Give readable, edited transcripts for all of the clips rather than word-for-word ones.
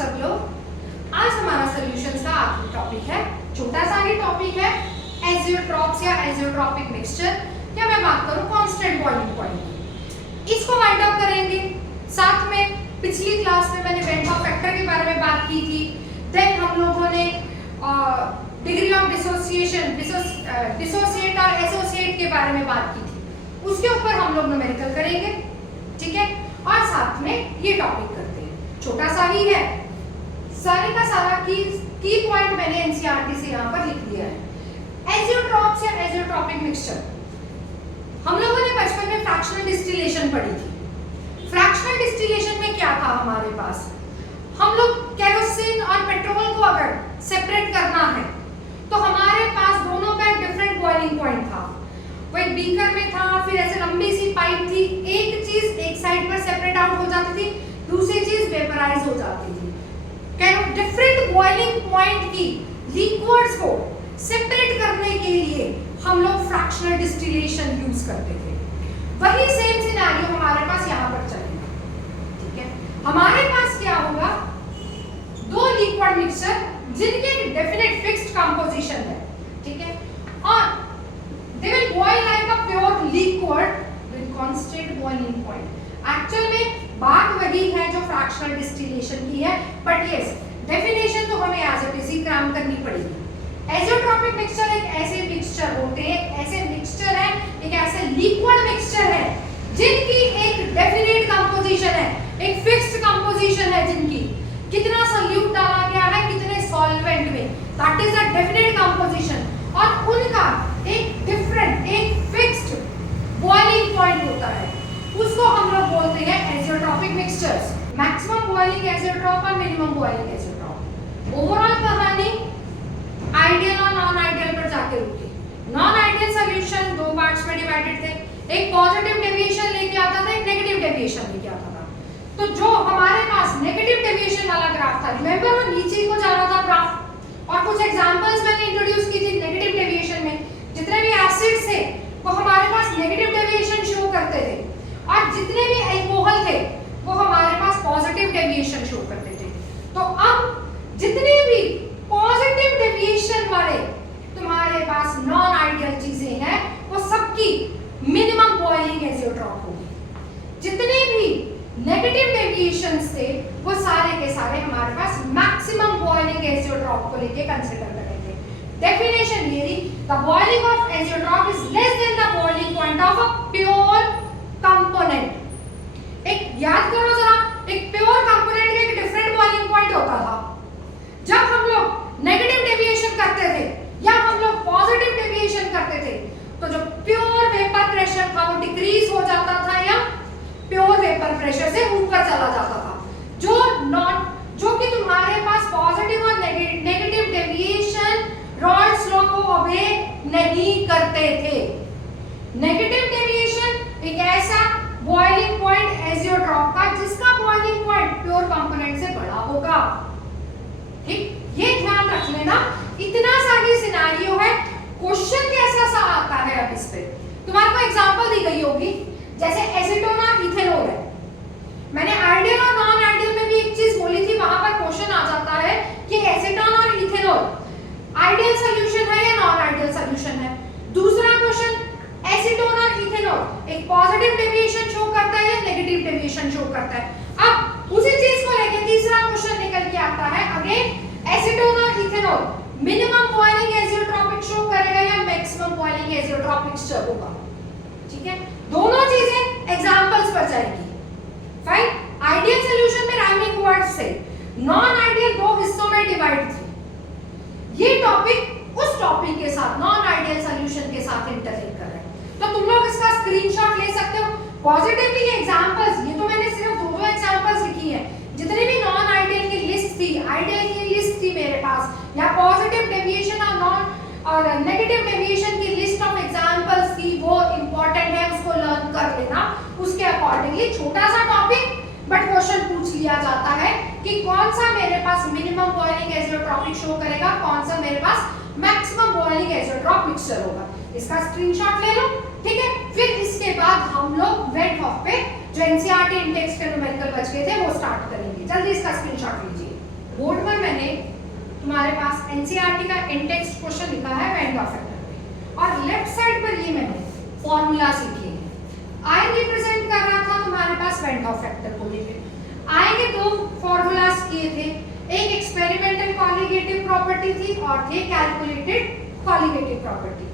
सब लोग। आज हमारा सॉल्यूशंस का आखिरी टॉपिक है, छोटा सा ही टॉपिक है, एजियोट्रॉप्स या एजियोट्रॉपिक मिक्सचर, या मैं बात करूं कांस्टेंट बॉइलिंग पॉइंट की। इसको वाइंड अप करेंगे। साथ में पिछली क्लास में मैंने वेन हॉफ फैक्टर के बारे में बात की थी। देन हम लोगों ने डिग्री ऑफ डिसोसिएशन, डिसोसिएट और एसोसिएट के बारे में बात की थी। उसके ऊपर हम लोग न्यूमेरिकल करेंगे, ठीक है। और साथ में ये टॉपिक करते हैं, छोटा सा ही है, सारे का सारा की पॉइंट मैंने एनसीईआरटी से यहाँ पर लिख दिया है। एजियोट्रॉप्स या एजियोट्रॉपिक मिक्सचर, हम लोगों ने बचपन में फ्रैक्शनल डिस्टिलेशन पढ़ी थी। फ्रैक्शनल डिस्टिलेशन में क्या था हमारे पास, हम लोग केरोसिन और पेट्रोल को अगर सेपरेट करना है तो हमारे पास दोनों का एक डिफरेंट बॉइलिंग पॉइंट था। वो एक बीकर में था, फिर ऐसे लंबी सी पाइप थी, एक चीज एक साइड पर सेपरेट आउट हो जाती थी, दूसरी चीज वेपराइज हो जाती थी। डिफरेंट बॉइलिंग पॉइंट की लिक्विड्स को सेपरेट करने के लिए हम लोग फ्रैक्शनल डिस्टिलेशन यूज करते थे। वही सेम सिनेरियो हमारे पास यहाँ पर चलेगा, ठीक है। हमारे पास क्या होगा, दो लिक्विड मिक्सचर जिनके डेफिनेट फिक्स्ड कंपोजिशन है, ठीक है, और they will boil like a pure liquid with constant boiling point। Actual में बात वही है जो फ्रैक्शनल डिस्टिलेशन की है, बट यस डेफिनेशन तो हमें एज इट इज ही काम करनी पड़ेगी। एजियोट्रॉपिक मिक्सचर एक ऐसे मिक्सचर होते हैं, ऐसे मिक्सचर है, एक ऐसे लिक्विड मिक्सचर है जिनकी एक डेफिनेट कंपोजिशन है, एक फिक्स्ड कंपोजिशन है, जिनकी कितना सॉल्यूट डाला गया है, कितने सॉल्वेंट में, that is a definite composition, और उनका एक डिफरेंट, एक फिक्स्ड बॉइलिंग पॉइंट होता है, उसको हम लोग बोलते हैं azeotropic mixtures. Maximum boiling azeotrope और मिनिमम बॉइलिंग एजियोट्रॉप। ओवरऑल कहानी आइडियल और नॉन आइडियल पर जाके रुकी। नॉन आइडियल सॉल्यूशन दो पार्ट्स में डिवाइडेड थे, एक पॉजिटिव डेविएशन लेके आता था, एक नेगेटिव डेविएशन लेके आता था। तो जो हमारे पास नेगेटिव डेविएशन वाला ग्राफ था, रिमेंबर वो नीचे को जा रहा था ग्राफ, और कुछ एग्जांपल्स मैंने इंट्रोड्यूस की थी नेगेटिव डेविएशन में। जितने भी एसिड्स थे वो हमारे पास नेगेटिव डेविएशन शो करते थे, और जितने भी अल्कोहल थे वो हमारे पास पॉजिटिव डेविएशन शो करते थे। तो अब जितने भी पॉजिटिव डेविएशन वाले तुम्हारे पास नॉन आइडियल चीजें हैं, वो सबकी मिनिमम बॉइलिंग एजियोट्रॉप होगी। जितने भी नेगेटिव डेविएशंस थे वो सारे के सारे हमारे पास मैक्सिमम बॉइलिंग एजियोट्रॉप को लेके कंसीडर करेंगे। डेफिनेशन ये रही, the boiling of azeotrope is less than the boiling point of a pure component. एक याद करो जरा, एक प्योर कंपोनेंट का एक डिफरेंट बॉइलिंग पॉइंट होता था। जब हम लोग नेगेटिव डेविएशन करते थे या हम लोग पॉजिटिव डेविएशन करते थे, तो जो प्योर वेपर प्रेशर था वो डिक्रीज हो जाता था या प्योर वेपर प्रेशर से ऊपर चला जाता था। जो कि तुम्हारे पास पॉजिटिव और नेगेटिव डेविएशन रॉल्स लॉ को ओबे नहीं करते थे। नेगेटिव डेविएशन एक ऐसा बॉइलिंग पॉइंट एजियोट्रॉप का जिसका बॉइलिंग पॉइंट प्योर कंपोनेंट से बड़ा होगा, ठीक, ये ध्यान रख लेना। इतना सा ही सिनेरियो है, क्वेश्चन कैसा सा आता है अब इस पे। तुम्हारे को एग्जांपल दी गई होगी, जैसे एसीटोन और इथेनॉल है। मैंने आइडियल और नॉन आइडियल में भी एक चीज बोली थी, वहां पर क्वेश्चन आ जाता है कि एसीटोन और इथेनॉल आइडियल सॉल्यूशन है या नॉन आइडियल सॉल्यूशन है। दूसरा क्वेश्चन, एसीटोन और इथेनॉल एक पॉजिटिव डेविएशन शो करता है या नेगेटिव डेविएशन शो करता है। अब उसी चीज को लेके तीसरा क्वेश्चन निकल के आता है, अगेन एसीटोन और ethanol minimum boiling azeotropic show करेगा या मैक्सिमम बॉइलिंग एजियोट्रॉपिक शो होगा, ठीक है। दोनों चीजें एग्जांपल्स पर जाएगी। फाइन, आइडियल सॉल्यूशन में राइमिंग वर्ड्स से, नॉन आइडियल दो हिस्सों में डिवाइड थी। ये टॉपिक उस टॉपिक के साथ, नॉन आइडियल सॉल्यूशन के साथ इंटरलिंक कर रहे हैं। तो तुम लोग इसका स्क्रीनशॉट ले सकते हो। पॉजिटिवली एग्जांपल्स, ये तो मैंने सिर्फ दो एग्जांपल्स लिखी है, जितने भी नॉन आइडियल की लिस्ट थी, आइडियल की लिस्ट थी मेरे पास, या पॉजिटिव डेविएशन और नॉन और नेगेटिव डेविएशन की लिस्ट ऑफ एग्जांपल्स थी, वो इंपॉर्टेंट है, उसको लर्न कर लेना। उसके अकॉर्डिंगली छोटा सा टॉपिक, बट क्वेश्चन पूछ लिया जाता है कि कौन सा मेरे पास मिनिमम बॉइलिंग एजियोट्रॉपिक शो करेगा, कौन सा मेरे पास मैक्सिमम बॉइलिंग एजियोट्रॉप मिक्सचर होगा। इसका स्क्रीनशॉट ले लो, ठीक है। फिर इसके बाद हम लोग वेन हॉफ पे जो एनसीईआरटी इंडेक्स के न्यूमेरिकल बच गए थे वो स्टार्ट करेंगे। जल्दी इसका स्क्रीनशॉट लीजिए। बोर्ड पर मैंने तुम्हारे पास एनसीईआरटी का इंटेक्स्ट क्वेश्चन लिखा है वेन डॉ फैक्टर पे, और लेफ्ट साइड पर ये मैंने फॉर्मूला सीखे हैं। आई रिप्रेजेंट कर रहा था तुम्हारे पास वेन डॉ फैक्टर को लेके। आई के दो फॉर्मूलाज किए थे, एक एक्सपेरिमेंटल कॉलिगेटिव प्रॉपर्टी थी और थे कैलकुलेटेड कॉलिगेटिव प्रॉपर्टी।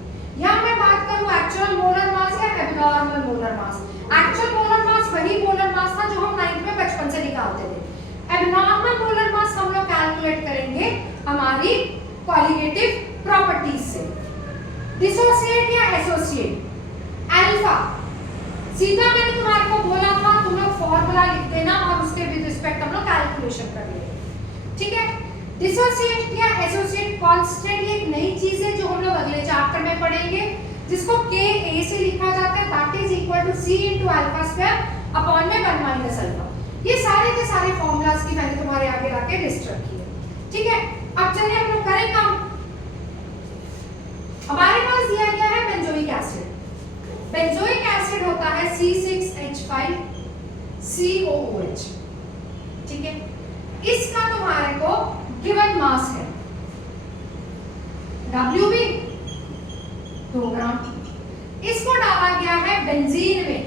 यहाँ मैं बात करूँ एक्चुअल मोलर मास या abnormal molar mass. Actual molar mass वही मोलर मास था जो हम 9th में बचपन से निकालते थे। एब्नॉर्मल मोलर मास हम लोग कैलकुलेट करेंगे हमारी कॉलिगेटिव प्रॉपर्टीज से। डिसोसिएट या एसोसिएट, अल्फा सीधा मैंने तुम्हारे को बोला था तुम लोग फॉर्मूला लिख देना और उसके विद रिस्पेक्ट हम लोग कैलकुलेशन कर लेंगे, ठीक है। डिसोसिएट या एसोसिएट कांस्टेंट ये एक नई चीज है जो हम लोग अगले चैप्टर में पढ़ेंगे, जिसको K A से लिखा जाता है, that is equal to C into alpha square upon में 1 माइनस अल्फा। ये सारे के सारे फॉर्मूलाज की मैंने तुम्हारे आगे रखे लिस्ट रखी है, ठीक है। अब चलिए हम लोग करें काम। हमारे पास दिया गया है बेंजोइक एसिड। बेंजोइक एसिड होता है C6H5 COOH, ठीक है। इसका तुम्हारे को गिवन मास है WB 2 ग्राम। इसको डाला गया है बेंजीन में।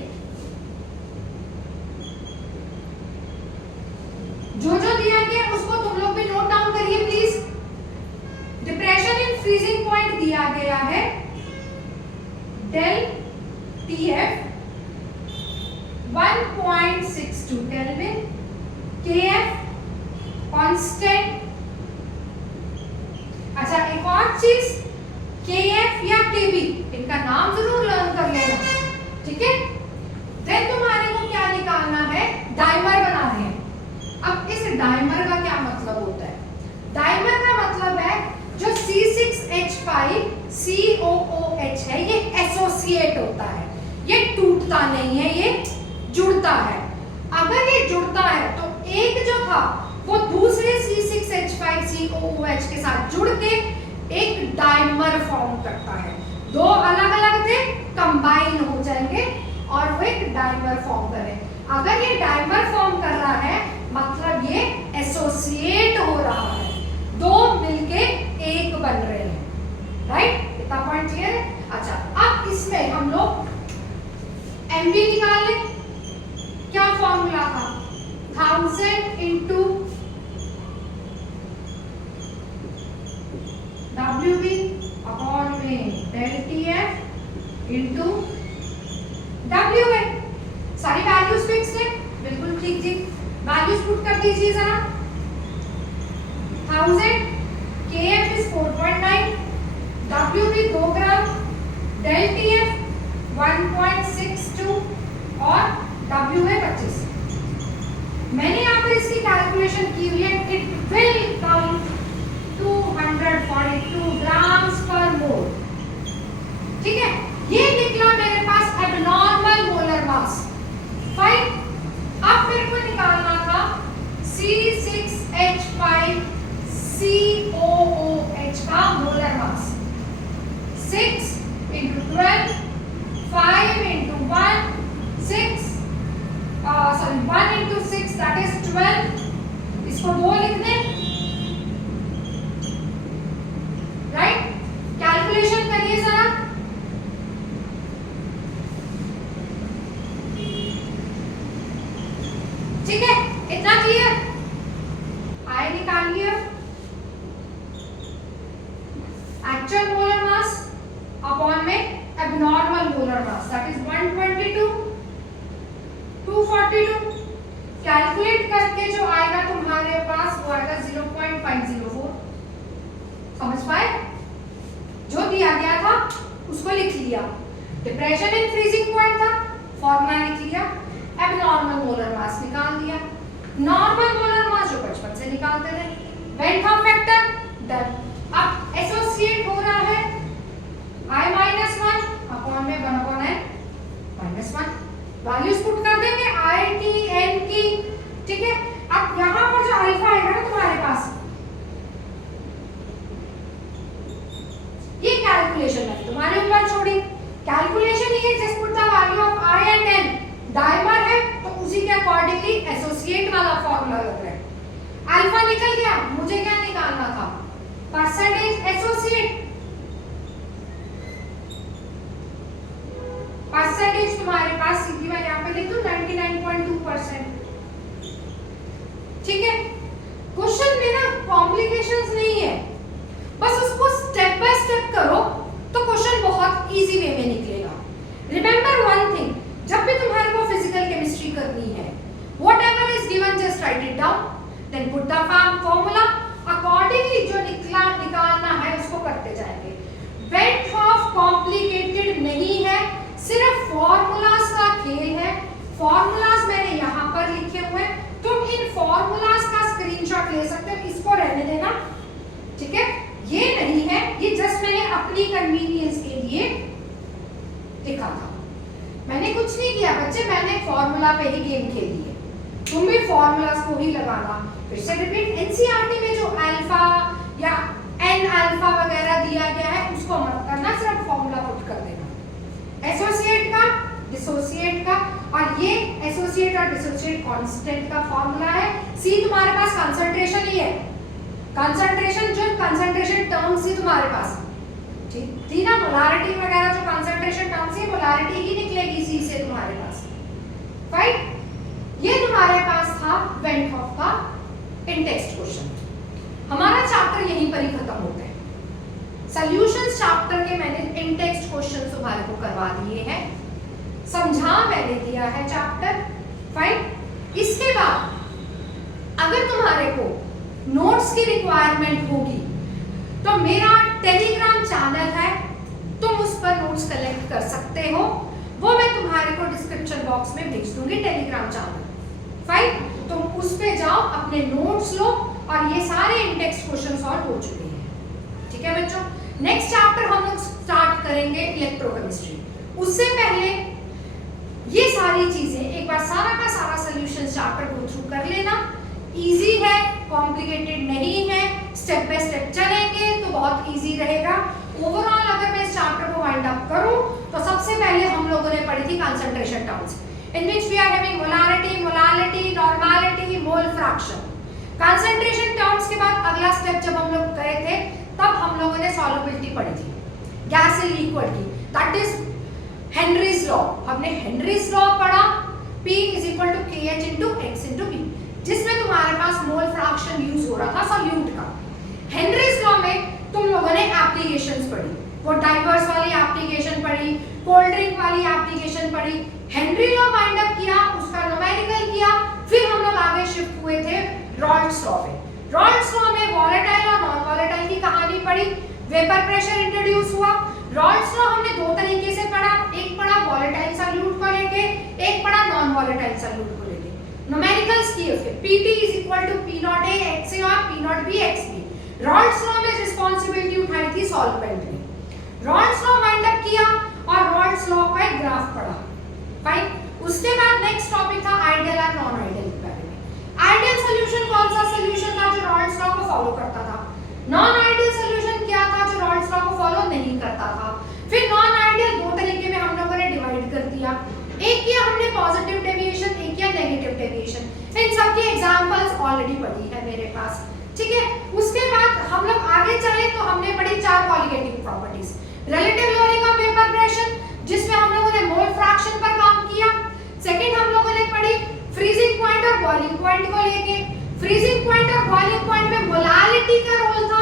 जो जो दिया गया उसको तुम लोग भी नोट डाउन करिए please. Depression in freezing point दिया गया है del TF 1.62 kelvin, KF constant. अच्छा एक और चीज, KF या KB इनका नाम जरूर लर्न कर लेना, ठीक है। देन तुम्हारे को क्या निकालना है, डाइमर बनाने हैं। अब इस डाइमर का क्या मतलब होता है? डाइमर का मतलब है जो C6H5 COOH है ये एसोसिएट होता है, ये टूटता नहीं है, ये जुड़ता है। अगर ये जुड़ता है तो एक जो था वो दूसरे C6H5 COOH के साथ जुड़ के एक डाइमर फॉर्म करता है। दो अलग अलग थे कंबाइन हो जाएंगे और वो एक डाइमर फॉर्म करें। अगर ये डाइमर फॉर्म कर रहा है मतलब ये एसोसिएट हो रहा है, दो मिलके एक बन रहे हैं, राइट। इतना पॉइंट क्लियर है। अच्छा अब इसमें हम लोग MV निकाल लें। क्या फॉर्मूला था? 1000 इंटू WB अपॉन में डेल TF इंटू WA। सारी वैल्यूज फिक्स्ड है, बिल्कुल ठीक ठीक। वैल्यूज पुट कर दीजिए जरा। 1000, KF is 4.9, WB 2 gram, del TF 1.62 और WA 25। मैंने यहाँ पर इसकी कैलकुलेशन की हुई है, इट विल कम 242 ग्राम्स पर मोल, ठीक है। ये निकला मेरे पास एबनॉर्मल मोलर मास। फाइन। अब मेरे को निकालना था C6H5 COOH का molar mass. 6 into 12, 5 into 1, 1 into 6 that is 12। इसको 2 लिख दें, राइट। कैलकुलेशन करिए जरा। ठीक है, इतना क्लियर। आई निकालिए एक्चुअल मोलर मास अपॉन में abnormal molar mass, that is 122 242। Calculate करके जो आएगा तुम्हारे पास वो आएगा 0.504। समझ पाए? जो दिया गया था उसको लिख लिया। डिप्रेशन इन फ्रीजिंग पॉइंट था, फॉर्मूला लिख लिया। एबनॉर्मल मोलर मास निकाल दिया। नॉर्मल मोलर मास जो बचपन से निकालते थे। वेन डॉ फैक्टर डन। अब एसोसिएट हो रहा है I-1 अपॉन में 1/n-1। वैल्यूज पुट कर देंगे I की N की, ठीक है। अब यहाँ पर जो अल्फा आएगा ना तुम्हारे पास, ये कैलकुलेशन मैंने तुम्हारे ऊपर छोड़ी। कैलकुलेशन ये just put the value of I and N। Dimer है तो उसी के अकॉर्डिंगली एसोसिएट वाला फॉर्मूला लग रहा है। अल्फा निकल गया, मुझे क्या निकालना था, परसेंटेज एसोसिएट। परसेंटेज तुम्हारे पास सीधी मैं यहाँ पे लिख दूं 99.2%। ठीक है, क्वेश्चन में ना कॉम्प्लिकेशंस नहीं है, बस उसको स्टेप बाय स्टेप करो तो क्वेश्चन बहुत इजी वे में निकलेगा। रिमेंबर वन थिंग, जब भी तुम्हारे को फिजिकल केमिस्ट्री करनी है, whatever is given just write it down, then put the formula accordingly, जो निकालना है उसको करते जाएंगे। वेट ऑफ कॉम्प्लिकेटेड नहीं है, सिर्फ फॉर्मूलाज का खेल है। फॉर्मूलाज मैंने यहाँ पर लिखे हुए, तुम इन फॉर्मूलाज का स्क्रीनशॉट ले सकते हो, इसको रहने देना, ठीक है। ये नहीं है, ये जस्ट मैंने अपनी कन्वीनियंस के लिए लिखा था, मैंने कुछ नहीं किया बच्चे, मैंने फॉर्मूला पे ही गेम खेली है, तुम भी फॉर्मूलाज को ही लगाना। फिर से रिपीट, एनसीईआरटी में जो अल्फा या एन अल्फा वगैरह दिया गया है उसको मत करना, सिर्फ फॉर्मूला पुट कर देना, एसोसिएट का, डिसोसिएट का, और ये एसोसिएट और डिसोसिएट कांस्टेंट का फॉर्मूला है। सी तुम्हारे पास कंसंट्रेशन ही है, कंसंट्रेशन जो कंसंट्रेशन टर्म्स ही तुम्हारे पास ठीक थी ना, मोलारिटी वगैरह जो कंसंट्रेशन टर्म्स ही, मोलारिटी ही निकलेगी सी से तुम्हारे पास, राइट। ये तुम्हारे पास था वेंट हॉफ का इन टेक्स्ट क्वेश्चन। हमारा चैप्टर यहीं पर ही खत्म होता है। सॉल्यूशंस चैप्टर के मैंने इन टेक्स्ट क्वेश्चन तुम्हारे को करवा दिए हैं, समझा मैंने दिया है चैप्टर, फाइन। इसके बाद अगर तुम्हारे को नोट्स की रिक्वायरमेंट होगी तो मेरा टेलीग्राम चैनल है, तुम उस पर नोट्स कलेक्ट कर सकते हो, वो मैं तुम्हारे को डिस्क्रिप्शन बॉक्स में भेज दूंगी, टेलीग्राम चैनल, फाइन। तुम उस पे जाओ, अपने नोट्स लो, और ये सारे इंडेक्स क्वेश्चन सॉल्व हो चुके हैं, ठीक है बच्चों। नेक्स्ट चैप्टर हम लोग स्टार्ट करेंगे इलेक्ट्रोकेमिस्ट्री। उससे पहले ये सारी चीजें एक बार सारा का सारा सॉल्यूशन चैप्टर गो थ्रू कर लेना, इजी है, कॉम्प्लिकेटेड नहीं है, स्टेप बाय स्टेप चलेंगे तो बहुत इजी रहेगा। ओवरऑल अगर मैं इस चैप्टर को वाइंड अप करूं तो सबसे पहले हम लोगों ने पढ़ी थी concentration terms, in which we are having molarity, molality, normality, mole fraction. Concentration terms के बाद अगला स्टेप जब हम लोग गए थे तब हम लोगों ने सॉल्युबिलिटी पढ़ी थी गैस इन लिक्विड की, दैट इज हेनरीज लॉ। हमने हेनरीज लॉ पढ़ा, P = KH × X × B, जिसमें तुम्हारे पास मोल फ्रैक्शन यूज हो रहा था सॉल्यूट का। हेनरीज लॉ में तुम लोगों ने एप्लीकेशंस पढ़ी, वो डाइवर्स वाली एप्लीकेशन पढ़ी, कोल्ड ड्रिंक वाली एप्लीकेशन पढ़ी, हेनरी लॉ वाइंड अप किया, उसका न्यूमेरिकल किया, फिर हम लोग आगे शिफ्ट हुए थे रॉल्ड्स लॉ पे। रॉल्ड्स लॉ में वॉलेटाइल और नॉन वॉलेटाइल की कहानी पढ़ी, वेपर प्रेशर इंट्रोड्यूस हुआ। रॉल्ड्स लॉ हमने दो तरीके से पढ़ा, एक पढ़ा वॉलेटाइल सॉल्यूट को लेके, एक पढ़ा नॉन वॉलेटाइल सॉल्यूट को लेके। न्यूमेरिकल्स किए फिर Pt = P0A XA और P0B XB। रॉल्ड्स लॉ में रिस्पांसिबिलिटी उठाई थी सॉल्वेंट ने। रॉल्ड्स लॉ वाइंड अप किया और रॉल्ड्स लॉ का एक ग्राफ पढ़ा, फाइन। उसके बाद नेक्स्ट टॉपिक था आइडियल और नॉन आइडियल के बारे में। आइडियल सॉल्यूशन कौन सा सॉल्यूशन था जो रॉल्ड्स लॉ को फॉलो करता था, नॉन आइडियल सॉल्यूशन क्या था जो रॉल्ड्स लॉ को फॉलो नहीं करता था। फिर नॉन आइडियल दो तरीके में हम लोगों ने डिवाइड कर दिया, एक किया हमने पॉजिटिव डेविएशन, एक किया नेगेटिव डेविएशन। इन सब की एग्जांपल्स ऑलरेडी पढ़ी है मेरे पास, ठीक है। उसके बाद हम लोग आगे चले तो हमने पढ़ी 4 colligative properties, relative lowering of vapour pressure, जिसमें हम लोगों ने मोल फ्रैक्शन पर काम किया। सेकंड हम लोगों ने पढ़ी फ्रीजिंग पॉइंट और बॉइलिंग पॉइंट को लेके, फ्रीजिंग पॉइंट और बॉइलिंग पॉइंट में मोलालिटी का रोल था।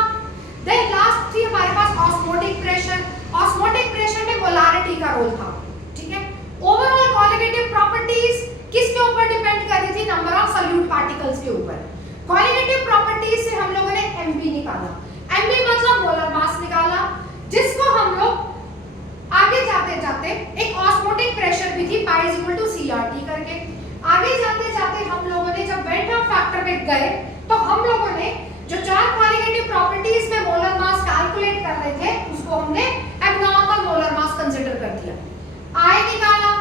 देन लास्ट थी हमारे पास ऑस्मोटिक प्रेशर, ऑस्मोटिक प्रेशर में मोलारिटी का रोल था, ठीक है। ओवरऑल कॉलिगेटिव प्रॉपर्टीज किसके ऊपर डिपेंड कर रही थी, नंबर ऑफ सॉल्यूट पार्टिकल्स के ऊपर। कॉलिगेटिव प्रॉपर्टीज से हम लोगों ने Mb निकाला, Mb मतलब मोलर मास निकाला, जिसको हम लोग आगे जाते जाते एक ऑस्मोटिक प्रेशर भी थी पाई = CRT करके। आगे जाते जाते हम लोगों ने जब वेट ऑफ फैक्टर पे गए तो हम लोगों ने जो 4 कॉलिगेटिव प्रॉपर्टीज में मोलर मास कैलकुलेट कर रहे थे उसको हमने एब्नॉर्मल मोलर मास कंसीडर कर दिया। I निकाला,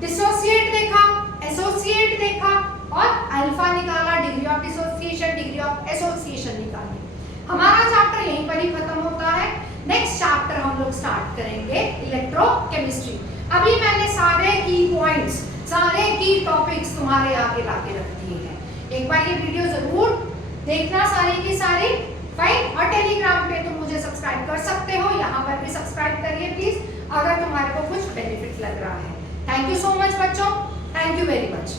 डिसोसिएट देखा, एसोसिएट देखा और अल्फा निकाला, degree of dissociation, degree of association निकाली। हमारा चैप्टर यहीं पर ही खत्म होता है। नेक्स्ट चैप्टर हम लोग स्टार्ट करेंगे इलेक्ट्रोकेमिस्ट्री। अभी मैंने सारे की पॉइंट्स, सारे की टॉपिक्स तुम्हारे आगे लाके रख दिए हैं। एक बार ये वीडियो जरूर देखना सारी की सारी, फाइन। और टेलीग्राम पे तुम मुझे सब्सक्राइब कर सकते हो, यहाँ पर भी सब्सक्राइब करिए प्लीज, अगर तुम्हारे को कुछ बेनिफिट लग रहा है। थैंक यू सो मच बच्चों, थैंक यू वेरी मच।